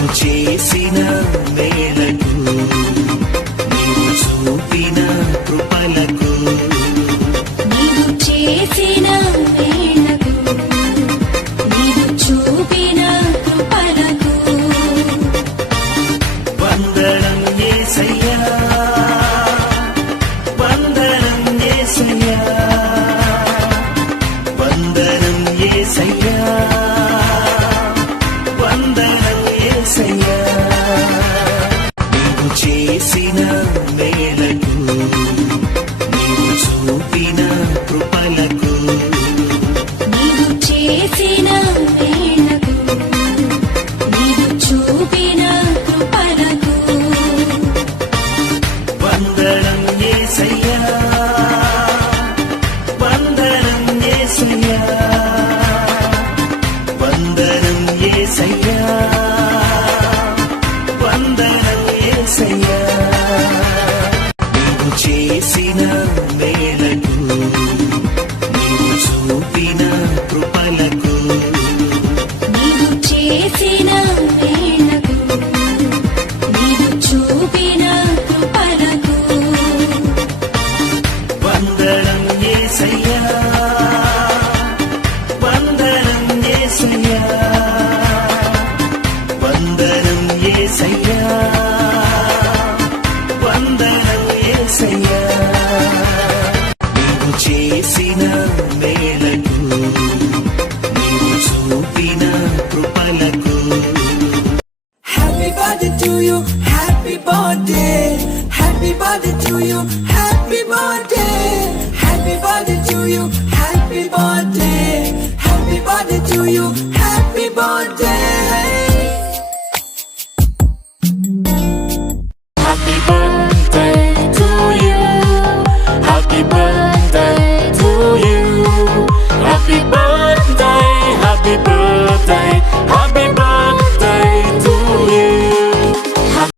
నీవు చేసిన మేలకు, నీవు చూపిన కృపలకు, నీవు చేసిన మేలకు, నీవు చూపిన కృపలకు వందనం యేసయ్యా, వందనం యేసయ్యా, వందనం యేసయ్యా, వందనం యేసయ్యా. నీవు చేసిన మేలకు, నీవు చూపిన కృపలకు, నీవు చేసిన మేలకు, నీవు చూపిన కృపలకు వందనం యేసయ్యా, వందనం యేసయ్యా, వందనం యేసయ్యా, వందనం యేసయ్యా. నీవు చేసిన మేలకు, నీవు చూపిన కృపలకు, నీవు చేసిన